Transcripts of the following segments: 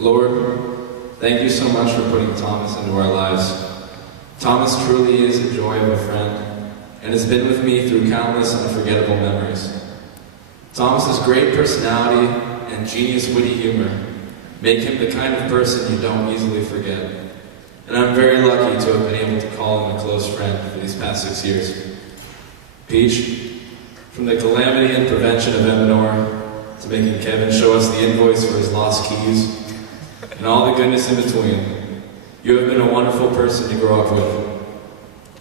Lord, thank you so much for putting Thomas into our lives. Thomas truly is a joy of a friend, and has been with me through countless unforgettable memories. Thomas's great personality and genius witty humor make him the kind of person you don't easily forget. And I'm very lucky to have been able to call him a close friend for these past 6 years. Peach, from the calamity and prevention of Eminor, to making Kevin show us the invoice for his lost keys, and all the goodness in between, you have been a wonderful person to grow up with.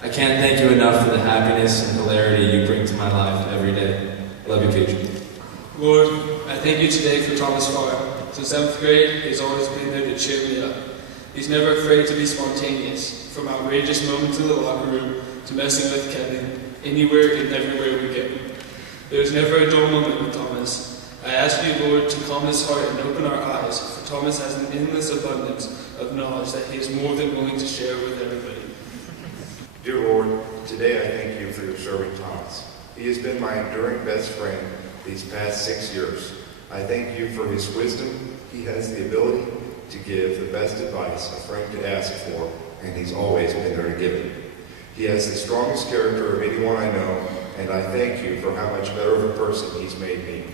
I can't thank you enough for the happiness and hilarity you bring to my life every day. Love you, Peach. Lord, I thank you today for Thomas Farr. Since 7th grade, he's always been there to cheer me up. He's never afraid to be spontaneous, from outrageous moments in the locker room to messing with Kevin, anywhere and everywhere we go. There's never a dull moment with Thomas. I ask you, Lord, to calm his heart and open our eyes, for Thomas has an endless abundance of knowledge that he is more than willing to share with everybody. Dear Lord, today I thank you for your servant Thomas. He has been my enduring best friend these past 6 years. I thank you for his wisdom. He has the ability to give the best advice a friend could ask for, and he's always been there to give it. He has the strongest character of anyone I know, and I thank you for how much better of a person he's made me.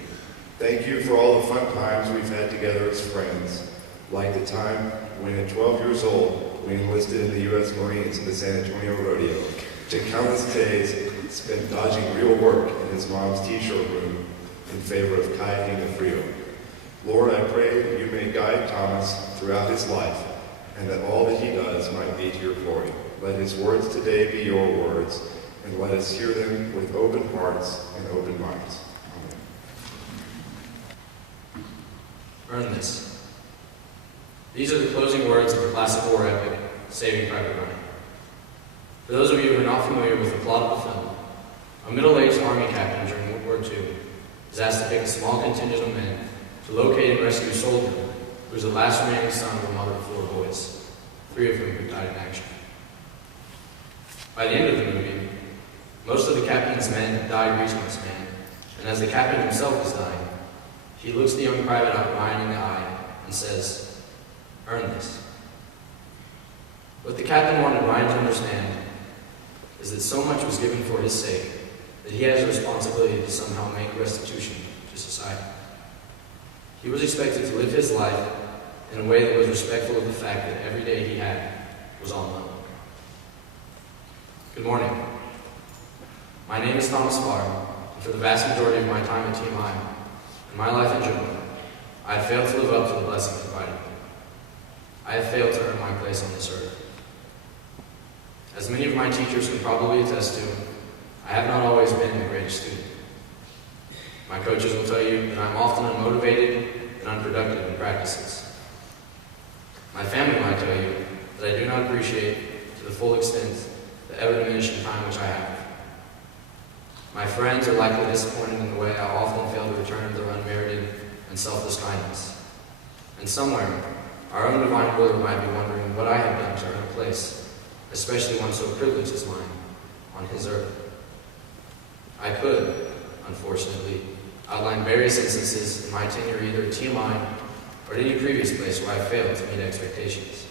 Thank you for all the fun times we've had together as friends, like the time when at 12 years old we enlisted in the U.S. Marines in the San Antonio Rodeo, to countless days spent dodging real work in his mom's t-shirt room in favor of kayaking the Frio. Lord, I pray that you may guide Thomas throughout his life, and that all that he does might be to your glory. Let his words today be your words, and let us hear them with open hearts and open minds. Earn this. These are the closing words of the classic war epic, Saving Private Ryan. For those of you who are not familiar with the plot of the film, a middle-aged Army captain during World War II is asked to pick a small contingent of men to locate and rescue a soldier who was the last remaining son of a mother of 4 boys, 3 of whom had died in action. By the end of the movie, most of the captain's men had died reaching this man, and as the captain himself is dying, he looks the young private Ryan in the eye and says, "Earn this." What the captain wanted Ryan to understand is that so much was given for his sake that he has a responsibility to somehow make restitution to society. He was expected to live his life in a way that was respectful of the fact that every day he had was on loan. Good morning. My name is Thomas Farr, and for the vast majority of my time at Team I, and my life in general, I have failed to live up to the blessing provided me. I have failed to earn my place on this earth. As many of my teachers can probably attest to, I have not always been the greatest student. My coaches will tell you that I'm often unmotivated and unproductive in practices. My family might tell you that I do not appreciate to the full extent the ever-diminishing time which I have. My friends are likely disappointed in the way I often fail to return their unmerited and selfless kindness. And somewhere, our own divine ruler might be wondering what I have done to earn a place, especially one so privileged as mine, on his earth. I could, unfortunately, outline various instances in my tenure either at TMI or at any previous place where I failed to meet expectations.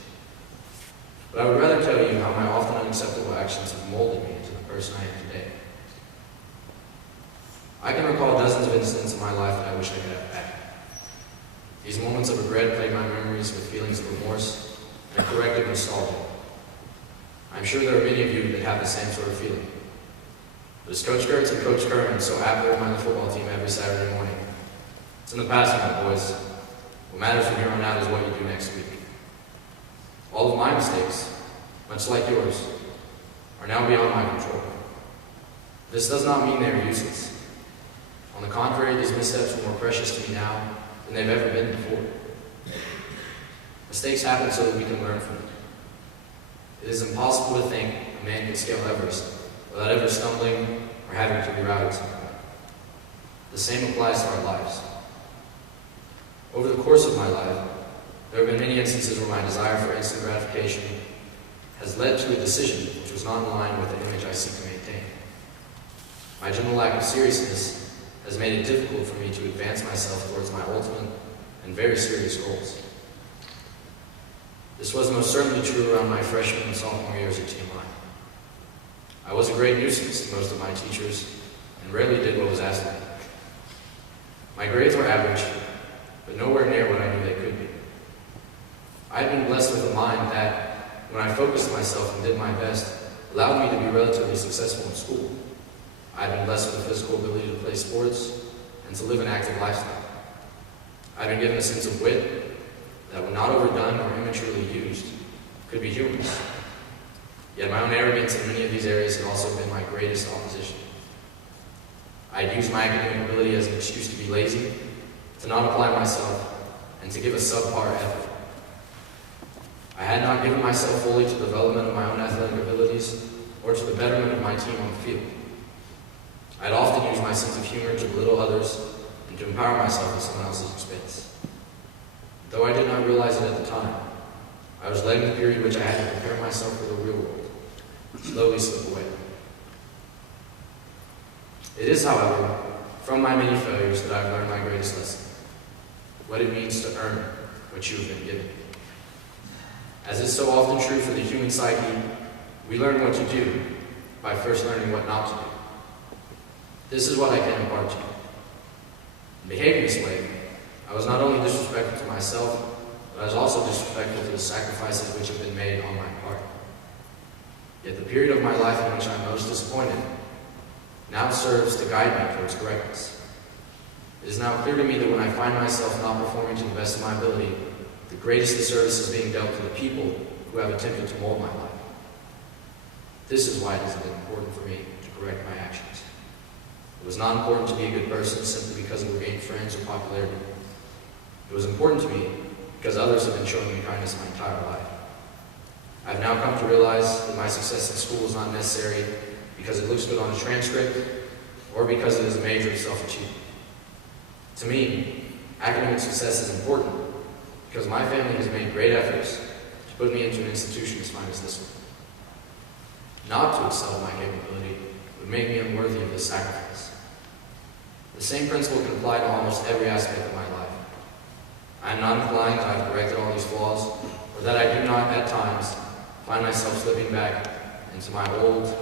But I would rather tell you how my often unacceptable actions have molded me into the person I am today. I can recall dozens of incidents in my life that I wish I could have back. These moments of regret plague my memories with feelings of remorse and a corrective nostalgia. I'm sure there are many of you that have the same sort of feeling. But as Coach Gertz and Coach Kerman so aptly remind the football team every Saturday morning, it's in the past now, boys. What matters from here on out is what you do next week. All of my mistakes, much like yours, are now beyond my control. This does not mean they are useless. On the contrary, these missteps are more precious to me now than they've ever been before. Mistakes happen so that we can learn from them. It is impossible to think a man can scale Everest without ever stumbling or having to reroute at some point. The same applies to our lives. Over the course of my life, there have been many instances where my desire for instant gratification has led to a decision which was not in line with the image I seek to maintain. My general lack of seriousness has made it difficult for me to advance myself towards my ultimate and very serious goals. This was most certainly true around my freshman and sophomore years at TMI. I was a great nuisance to most of my teachers and rarely did what was asked of me. My grades were average, but nowhere near what I knew they could be. I had been blessed with a mind that, when I focused myself and did my best, allowed me to be relatively successful in school. I had been blessed with the physical ability to play sports and to live an active lifestyle. I had been given a sense of wit that, when not overdone or immaturely used, could be humorous. Yet my own arrogance in many of these areas had also been my greatest opposition. I had used my academic ability as an excuse to be lazy, to not apply myself, and to give a subpar effort. I had not given myself fully to the development of my own athletic abilities or to the betterment of my team on the field. I had often used my sense of humor to belittle others and to empower myself at someone else's expense. Though I did not realize it at the time, I was letting the period which I had to prepare myself for the real world slowly slip away. It is, however, from my many failures that I've learned my greatest lesson: what it means to earn what you have been given. As is so often true for the human psyche, we learn what to do by first learning what not to do. This is what I can impart to you. In behaving this way, I was not only disrespectful to myself, but I was also disrespectful to the sacrifices which have been made on my part. Yet the period of my life in which I'm most disappointed now serves to guide me towards correctness. It is now clear to me that when I find myself not performing to the best of my ability, the greatest disservice is being dealt to the people who have attempted to mold my life. This is why it has been important for me to correct my actions. It was not important to be a good person simply because it would gain friends or popularity. It was important to me because others have been showing me kindness my entire life. I have now come to realize that my success in school is not necessary because it looks good on a transcript or because it is a major of self-achievement. To me, academic success is important because my family has made great efforts to put me into an institution as fine as this one. Not to excel in my capability would make me unworthy of this sacrifice. The same principle can apply to almost every aspect of my life. I am not implying that I have corrected all these flaws, or that I do not, at times, find myself slipping back into my old,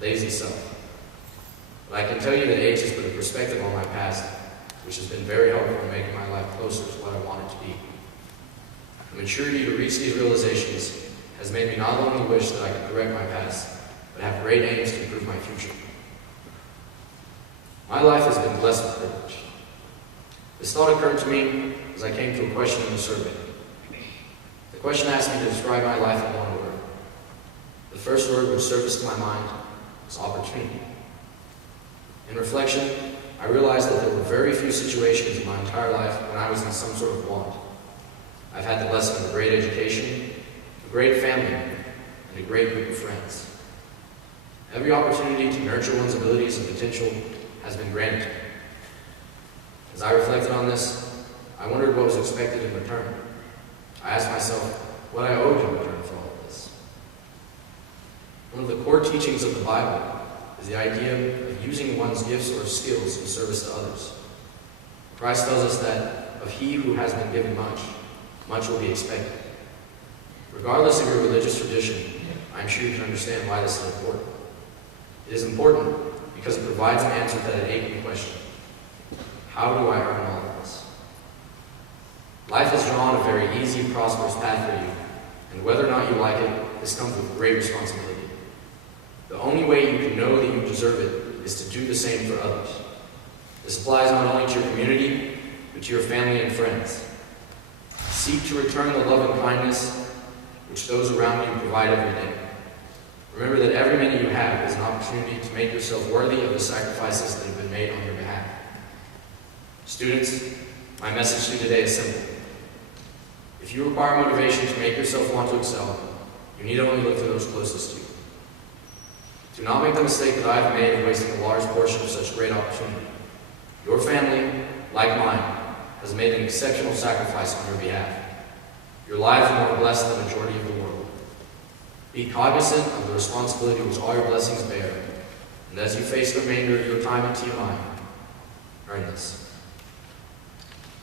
lazy self. But I can tell you that age has put a perspective on my past, which has been very helpful in making my life closer to what I want it to be. The maturity to reach these realizations has made me not only wish that I could correct my past, but have great aims to improve my future. My life has been blessed with privilege. This thought occurred to me as I came to a question in the survey. The question asked me to describe my life in one word. The first word which surfaced to my mind was opportunity. In reflection, I realized that there were very few situations in my entire life when I was in some sort of want. I've had the blessing of a great education, a great family, and a great group of friends. Every opportunity to nurture one's abilities and potential has been granted to me. As I reflected on this, I wondered what was expected in return. I asked myself what I owed in return for all of this. One of the core teachings of the Bible is the idea of using one's gifts or skills in service to others. Christ tells us that of he who has been given much, much will be expected. Regardless of your religious tradition, I'm sure you can understand why this is important. It is important because it provides an answer to that aching question: how do I earn all of this? Life has drawn a very easy, prosperous path for you, and whether or not you like it, this comes with great responsibility. The only way you can know that you deserve it is to do the same for others. This applies not only to your community, but to your family and friends. Seek to return the love and kindness which those around you provide every day. Remember that every minute you have is an opportunity to make yourself worthy of the sacrifices that have been made on your behalf. Students, my message to you today is simple. If you require motivation to make yourself want to excel, you need only look to those closest to you. Do not make the mistake that I have made of wasting a large portion of such great opportunity. Your family, like mine, has made an exceptional sacrifice on your behalf. Your lives are more blessed than the majority of the world. Be cognizant of the responsibility which all your blessings bear, and as you face the remainder of your time at TMI, earn this.